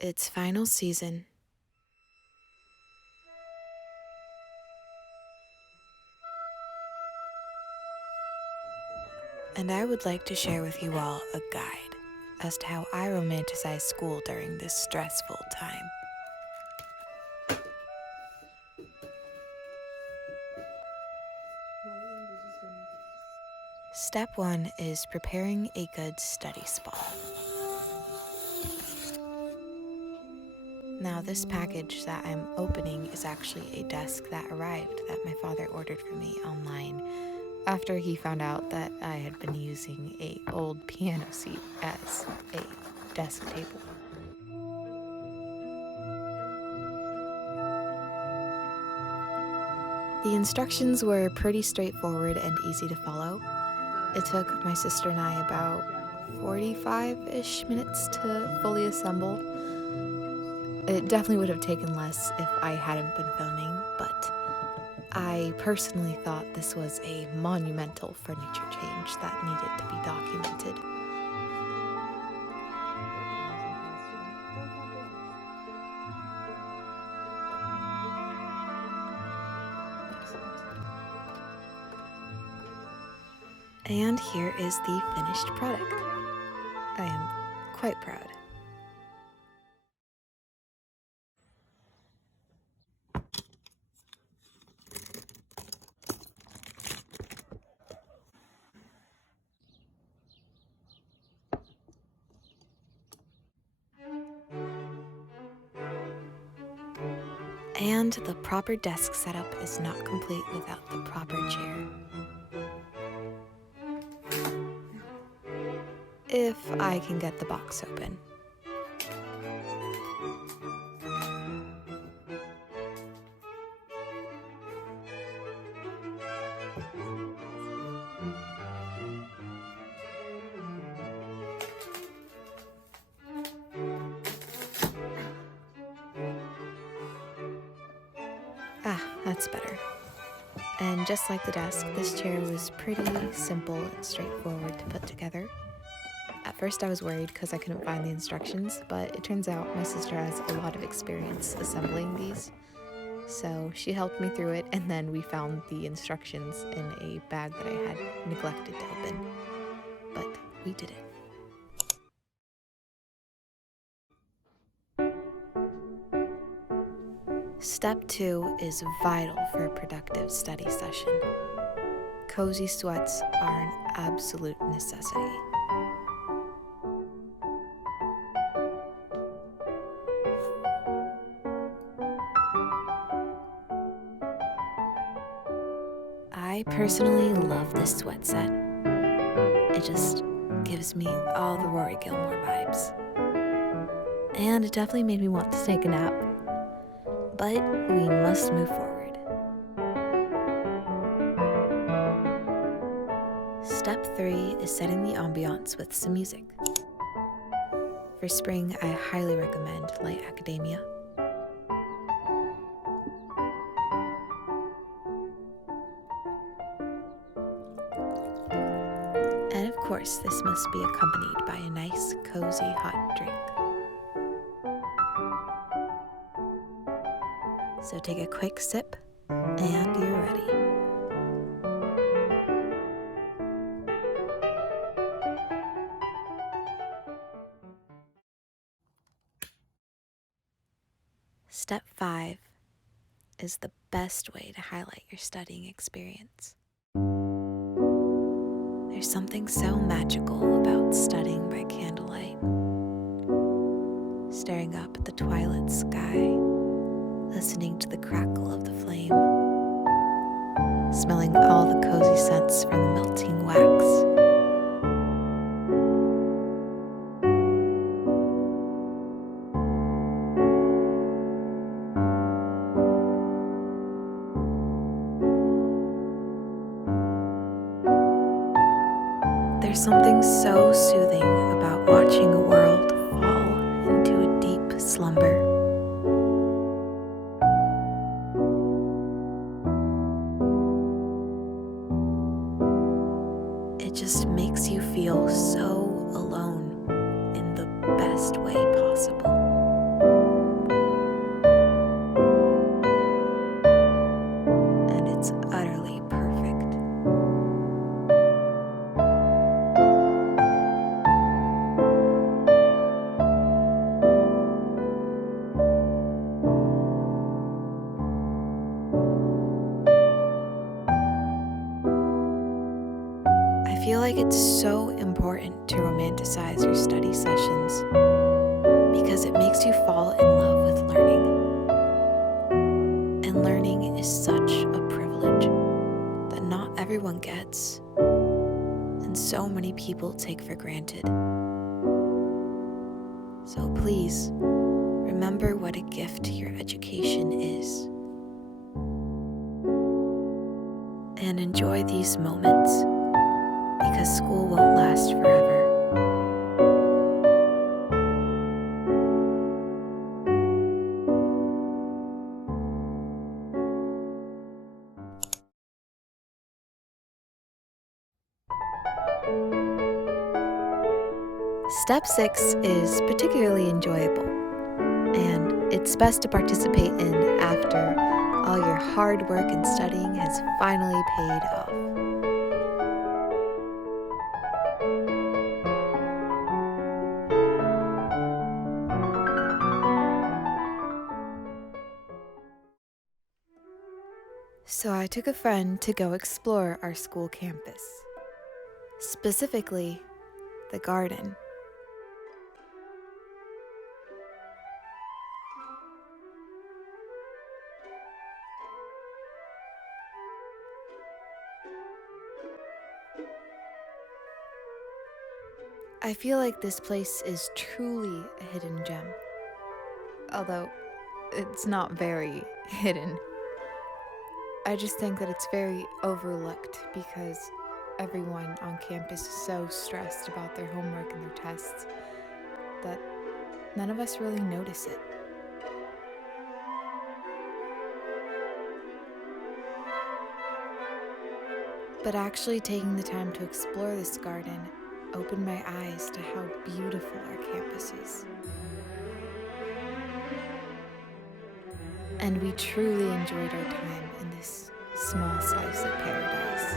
Its final season. And I would like to share with you all a guide as to how I romanticize school during this stressful time. Step 1 is preparing a good study spot. Now, this package that I'm opening is actually a desk that arrived that my father ordered for me online after he found out that I had been using an old piano seat as a desk table. The instructions were pretty straightforward and easy to follow. It took my sister and I about 45-ish minutes to fully assemble. It definitely would have taken less if I hadn't been filming, but I personally thought this was a monumental furniture change that needed to be documented. And here is the finished product. I am quite proud. And the proper desk setup is not complete without the proper chair. If I can get the box open. That's better. And just like the desk, this chair was pretty simple and straightforward to put together. At first I was worried because I couldn't find the instructions, but it turns out my sister has a lot of experience assembling these. So she helped me through it, and then we found the instructions in a bag that I had neglected to open. But we did it. Step 2 is vital for a productive study session. Cozy sweats are an absolute necessity. I personally love this sweat set. It just gives me all the Rory Gilmore vibes. And it definitely made me want to take a nap. But we must move forward. Step 3 is setting the ambiance with some music. For spring, I highly recommend light academia. And of course, this must be accompanied by a nice, cozy, hot drink. So take a quick sip, and you're ready. Step 5 is the best way to highlight your studying experience. There's something so magical about studying by candlelight, staring up at the twilight sky, listening to the crackle of the flame, smelling all the cozy scents from the melting wax. There's something so soothing about watching a world fall into a deep slumber. It just makes you feel so alone in the best way possible. And it's utterly perfect. I feel like it's so important to romanticize your study sessions because it makes you fall in love with learning. And learning is such a privilege that not everyone gets, and so many people take for granted. So please, remember what a gift your education is. And enjoy these moments, because school won't last forever. Step 6 is particularly enjoyable, and it's best to participate in after all your hard work and studying has finally paid off. So I took a friend to go explore our school campus, specifically the garden. I feel like this place is truly a hidden gem, although it's not very hidden. I just think that it's very overlooked because everyone on campus is so stressed about their homework and their tests that none of us really notice it. But actually taking the time to explore this garden opened my eyes to how beautiful our campus is. And we truly enjoyed our time in this small slice of paradise.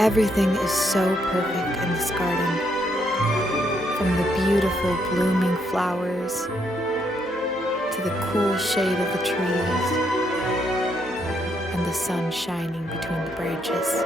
Everything is so perfect in this garden, from the beautiful blooming flowers to the cool shade of the trees and the sun shining between the branches.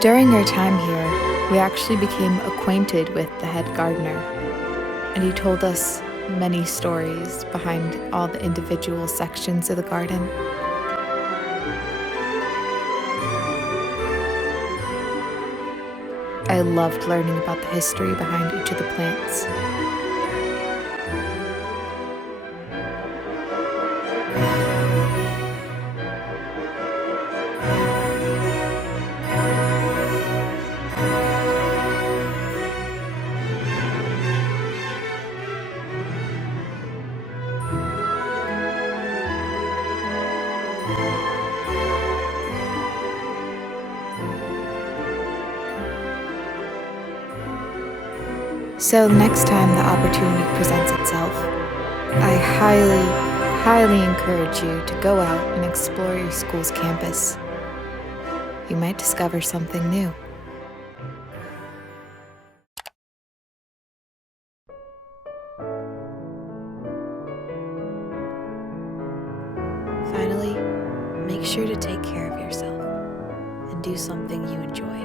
During our time here, we actually became acquainted with the head gardener, and he told us many stories behind all the individual sections of the garden. I loved learning about the history behind each of the plants. So the next time the opportunity presents itself, I highly encourage you to go out and explore your school's campus. You might discover something new. do something you enjoy.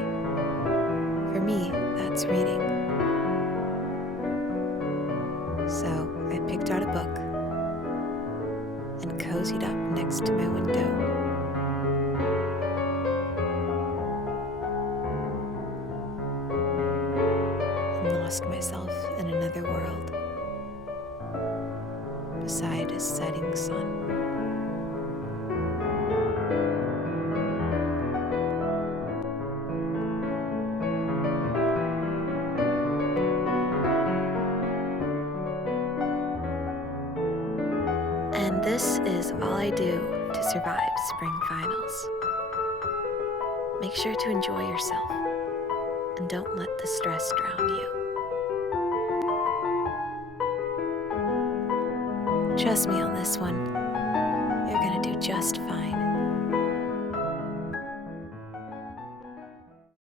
For me, that's reading. So I picked out a book and cozied up next to my window. And lost myself in another world beside a setting sun. And this is all I do to survive spring finals. Make sure to enjoy yourself and don't let the stress drown you. Trust me on this one, you're gonna do just fine.